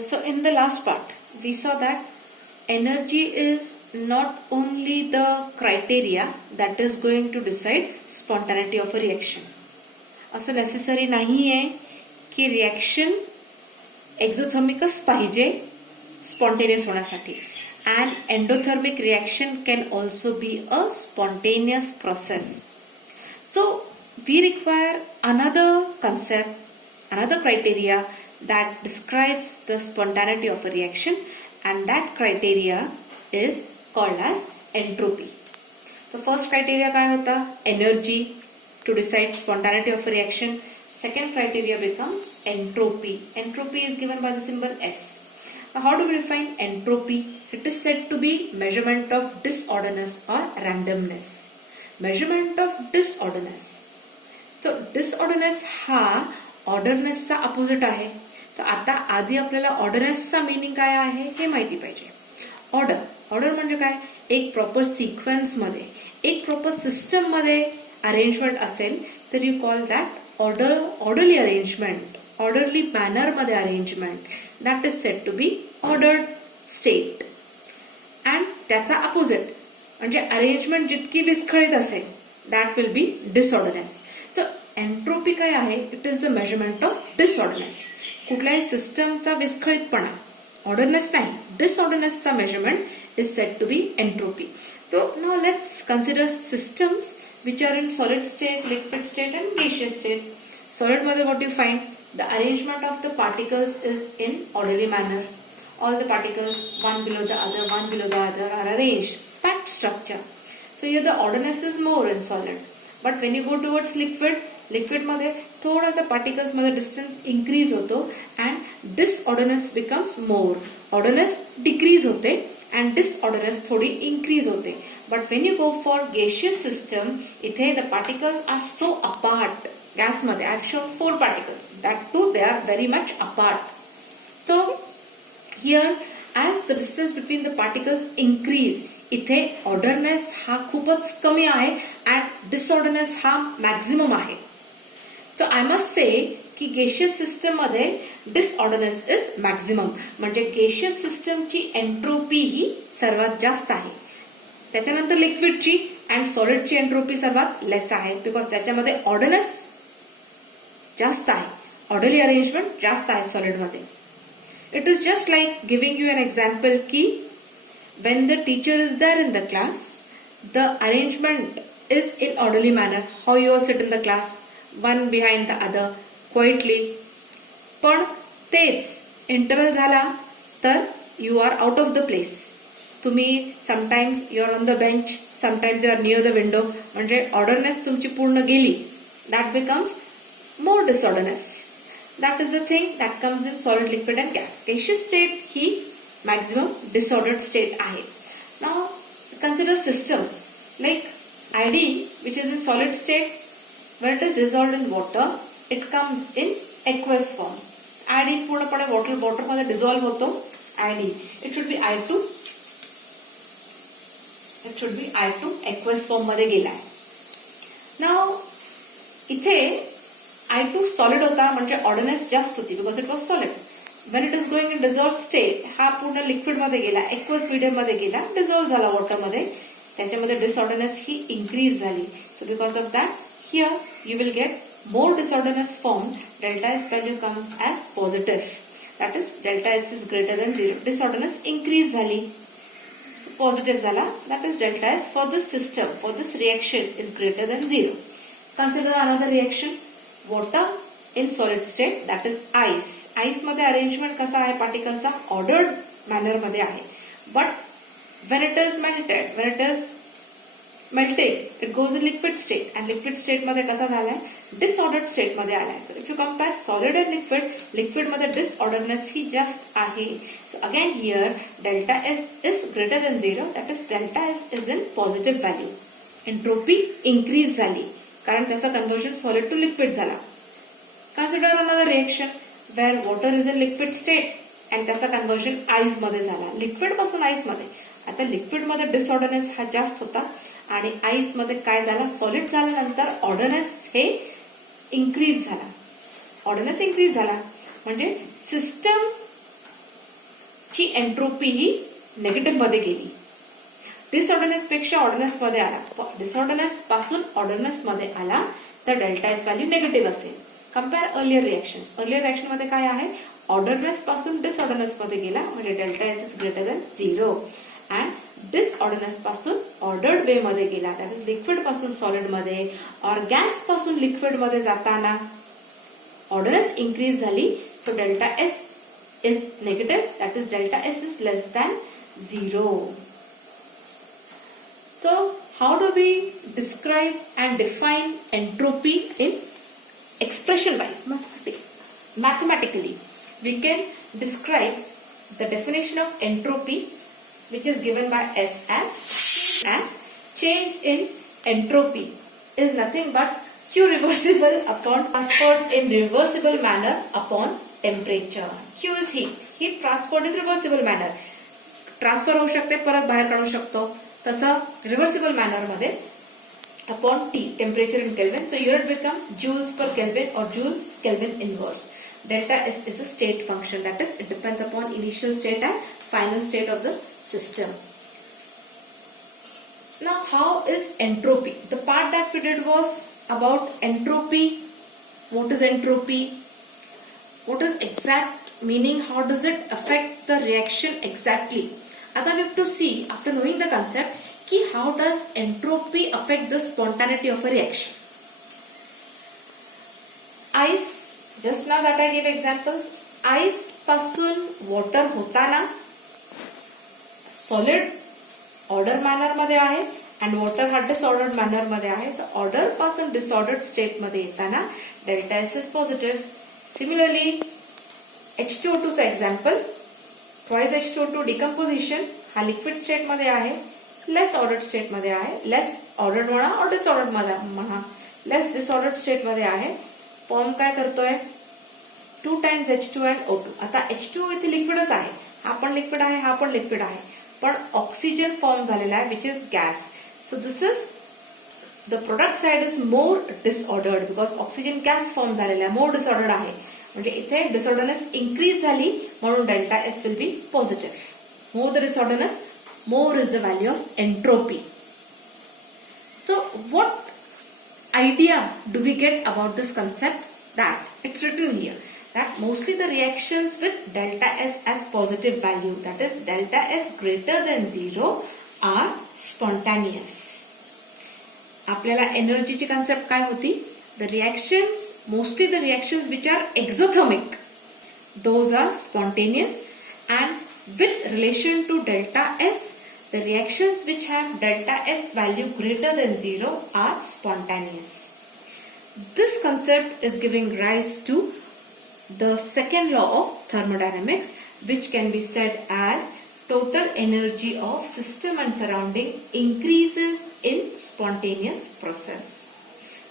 So in the last part, we saw that energy is not only the criteria that is going to decide spontaneity of a reaction. असं नेसेसरी नाही आहे की रिॲक्शन एक्झोथर्मिकच पाहिजे स्पॉन्टेनियस होण्यासाठी. And endothermic reaction can also be a spontaneous process. So we require another concept, another criteria that describes the spontaneity of a reaction, and that criteria is called as entropy. The first criteria काय होता? Energy to decide spontaneity of a reaction. Second criteria becomes entropy. Entropy is given by the symbol S. Now how do we define entropy? It is said to be measurement of disorderness or randomness. Measurement of disorderness. So disorderness हा ऑर्डरनेसचा अपोजिट आहे. तर आता आधी आपल्याला ऑर्डरनेसचा मीनिंग काय आहे हे माहिती पाहिजे. ऑर्डर म्हणजे काय? एक प्रॉपर सिक्वेन्स मध्ये, एक प्रॉपर सिस्टम मध्ये अरेंजमेंट असेल तर you call that orderly arrangement, orderly manner मध्ये arrangement. That is said to be ordered state. And त्याचा अपोजिट म्हणजे अरेंजमेंट जितकी विस्कळीत असेल that will be disorderness. So entropy काय आहे? It is the measurement of disorderness. कुठल्याही सिस्टमचा विस्कळीतपणा, ऑर्डरनेस नाही, डिसऑर्डरनेसचा measurement is said to be entropy. So now let's consider systems which are in solid state, liquid state and gaseous state. Solid मध्ये what you find? The arrangement of the particles is in orderly manner. All the particles one below the other, one below the other are arranged. Packed structure. So here the orderness is more in solid. But when you go towards liquid मध्ये थोडासा particles मध्ये distance increase होतो and disorderness becomes more. Orderness decrease होते and disorderness थोडी increase होते. But when you go for gaseous system, इथे the particles are so apart. Gas मध्ये I have shown 4 particles. That too they are very much apart. So here as the distance between the particles increase, इथे ऑर्डरनेस हा खूपच कमी आहे and disorderness हा मॅक्झिमम आहे. सो आय मस्ट से की गेशियस सिस्टम मध्ये डिसऑर्डरनेस इज मॅक्झिमम. म्हणजे गेशियस सिस्टमची एंट्रोपी ही सर्वात जास्त आहे. त्याच्यानंतर लिक्विडची अँड सॉलिडची एंट्रोपी सर्वात लेस आहे बिकॉज त्याच्यामध्ये ऑर्डरनेस जास्त आहे, ऑर्डरली अरेंजमेंट जास्त आहे सॉलिडमध्ये. It is just like giving you an example की when the teacher is there in the class, the arrangement is in orderly manner. How you all sit in the class, one behind the other, quietly. पण तेच इंटरवल झाला तर you are out of the place. तुम्ही sometimes you are on the bench, sometimes you are near the window. म्हणजे ऑर्डरनेस तुमची पूर्ण गेली. That becomes more disorderness. That is the thing that comes in solid, liquid and gas. Gaseous state he maximum disordered state आहे. Now consider systems like iodine which is in solid state. When it is dissolved in water, it comes in aqueous form. Iodine पूर्णपणे water मध्ये dissolve होतो. iodine it should be I2. It should be I2 aqueous form मध्ये गेला आहे. Now इथे I2 solid होता म्हणजे ऑर्डरनेस जास्त होती because it was solid. When it is going in dissolved state, हा पूर्ण लिक्विड मध्ये गेला, एक्वस मीडियम मध्ये गेला, डिझॉल्व्ह झाला वॉटर मध्ये, त्याच्यामध्ये डिसऑर्डरनेस ही इन्क्रीज झाली. So because of that here you will get more disorderness form. Delta S value comes as positive. That is delta S is greater than 0. Disorderness increase झाली, पॉझिटिव्ह झाला. That is delta S for this system, for this reaction is greater than 0. Consider another reaction, water in solid state, that is ice. Ice मध्ये अरेंजमेंट कसा आहे पार्टिकलचा? Ordered manner मध्ये आहे. But when it is melting, it goes in liquid state and liquid state मध्ये कसा झालाय? Disordered state मध्ये आलाय. So if you compare solid and liquid मध्ये डिसऑर्डरनेस ही जास्त आहे. So again here delta S is greater than 0. That is delta S is in positive value. Entropy increase झाली कारण त्याचं कन्व्हर्जन सॉलिड टू लिक्विड झाला. Consider another reaction where water is in liquid state and त्याचा conversion ice मध्ये झाला, लिक्विड पासून आईस मध्ये. आता लिक्विड मध्ये डिसऑर्डरनेस हा जास्त होता आणि आईस मध्ये काय झाला? सॉलिड झाल्यानंतर ऑर्डरनेस हे इन्क्रीज झाला. ऑर्डरनेस इन्क्रीज झाला म्हणजे सिस्टम एंट्रोपी ही नेगेटिव्ह मध्ये गेली. डिसऑर्डरनेस पेक्षा ऑर्डरनेस मध्ये आला, डिसऑर्डरनेस पासून ऑर्डरनेस मध्ये आला तर डेल्टा एस व्हॅल्यू निगेटिव्ह असेल. Compare earlier reaction. Earlier reaction मध्ये काय आहे, ऑर्डरनेस पासून डिसऑर्डरनेस मध्ये गेला म्हणजे delta S is greater than 0. And disorderness पासून ऑर्डर्ड वे मध्ये गेला, दॅट इज लिक्विड पासून सॉलिड मध्ये और गॅस पासून लिक्विड मध्ये जाताना ऑर्डरनेस इंक्रीज झाली. So delta S is negative, that is delta S is less than 0. So how do we describe and define entropy in expression wise? Mathematically, we can describe the definition of entropy, which is given by S as change in entropy is nothing but Q reversible upon transferred in reversible manner upon temperature. Q is heat. Heat transferred in reversible manner. Transfer होऊ शकते, परत बाहेर काढू शकतो, तसं reversible manner मध्ये upon T temperature in kelvin. So unit becomes joules per kelvin और joules kelvin inverse. Delta S is a state function, that is it depends upon initial state and final state of the system. Now how is entropy? The part that we did was about entropy. What is entropy? What is exact meaning? How does it affect the reaction exactly? Now we have to see, after knowing the concept, ki how does entropy affect the spontaneity of a reaction. Ice, just now that I gave examples, ice पासून water होताना solid order manner मध्ये आहे and water हा disordered manner मध्ये आहे. So order पासून disordered state मध्ये येताना delta S is positive. Similarly, H2O2 चा example, twice H2O2 decomposition हा लिक्विड स्टेट मध्ये आहे, लेस ऑर्डर्ड स्टेट मध्ये आहे, लेस ऑर्डर्ड म्हणा और डिसऑर्डर्ड म्हणा, लेस डिसऑर्डर्ड स्टेट मध्ये आहे. फॉर्म काय करतोय, 2 times H2 and O2. आता H2O इथे लिक्विडच आहे, हा पण लिक्विड आहे, हा पण लिक्विड आहे, पण ऑक्सिजन फॉर्म झालेला आहे which is gas. So this is the product side is more disordered because oxygen gas form झालेला आहे, मोर डिसऑर्डर्ड आहे. म्हणजे इथे डिसऑर्डरनेस इंक्रीज झाली म्हणून delta S will be positive. More the disorderness, more is the value of entropy. So what idea do we get about this concept? That it's written here that mostly the reactions with delta S as positive value, that is delta S greater than 0, are spontaneous. आपल्याला एनर्जीची कन्सेप्ट काय होती? The reactions, mostly the reactions which are exothermic, those are spontaneous, and with relation to delta S, the reactions which have delta S value greater than 0 are spontaneous. This concept is giving rise to the second law of thermodynamics, which can be said as total energy of system and surrounding increases in spontaneous process.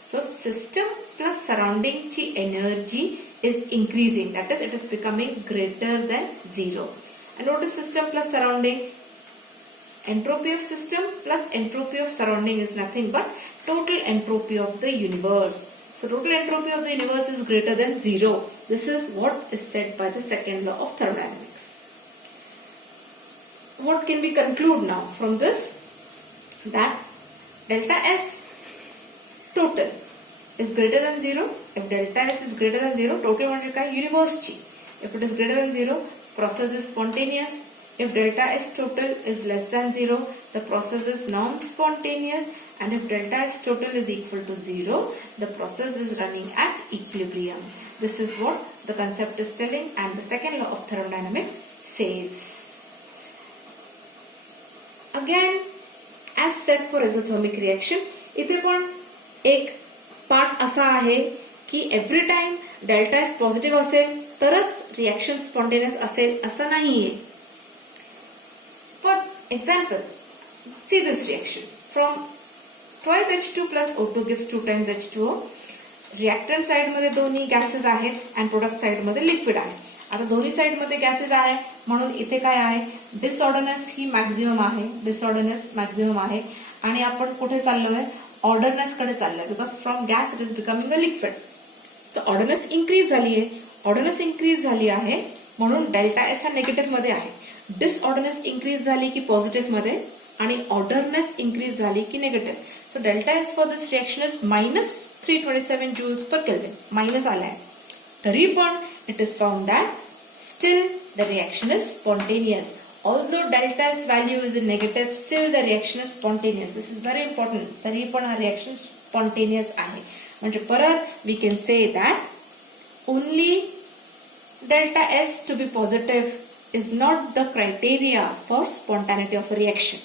So system plus surrounding chi energy is increasing, that is it is becoming greater than 0. And what is system plus surrounding? Entropy of system plus entropy of surrounding is nothing but total entropy of the universe. So total entropy of the universe is greater than 0. This is what is said by the second law of thermodynamics. What can we conclude now from this? That delta S total is greater than 0. If delta S is greater than 0, total म्हणजे काय? Universe ची. If it is greater than 0, process is spontaneous. If delta S total is less than 0, the process is non-spontaneous, and if delta S total is equal to 0, the process is running at equilibrium. This is what the concept is telling, and the second law of thermodynamics says. Again, as said for exothermic reaction, इथे पण एक पार्ट असा आहे की every time delta S positive असेल तरच reaction spontaneous असेल असं नाहीये. For example, see this reaction from twice H2 plus O2 gives 2 times H2O. Reactant side मध्ये दोन्ही गॅसेस आहेत आणि प्रोडक्ट साइड मध्ये लिक्विड आहे. आता दोन्ही साइड मध्ये गॅसेस आहे म्हणून इथे काय आहे, डिसऑर्डरनेस ही मॅक्झिमम आहे, डिसऑर्डरनेस मॅक्झिमम आहे आणि आपण कुठे चाललोय, ऑर्डरनेस कडे चाललोय because from gas it is becoming a liquid. So orderness increase झाली आहे, ऑर्डरनेस इन्क्रीज झाली आहे म्हणून डेल्टा एस हा निगेटिव्ह मध्ये आहे. डिसऑर्डरनेस इंक्रीज झाली की पॉझिटिव्ह मध्ये आणि ऑर्डरनेस इंक्रीज झाली की negative. So delta S for this reaction is -327 joules per Kelvin. Minus आलाय. तरी पण it is found that steel the reaction is spontaneous. Although delta S value is negative, still the reaction is spontaneous. This is very important. तरी पण हा reaction spontaneous आहे. म्हणजे परत we can say that only delta S to be positive is not the criteria for spontaneity of a reaction.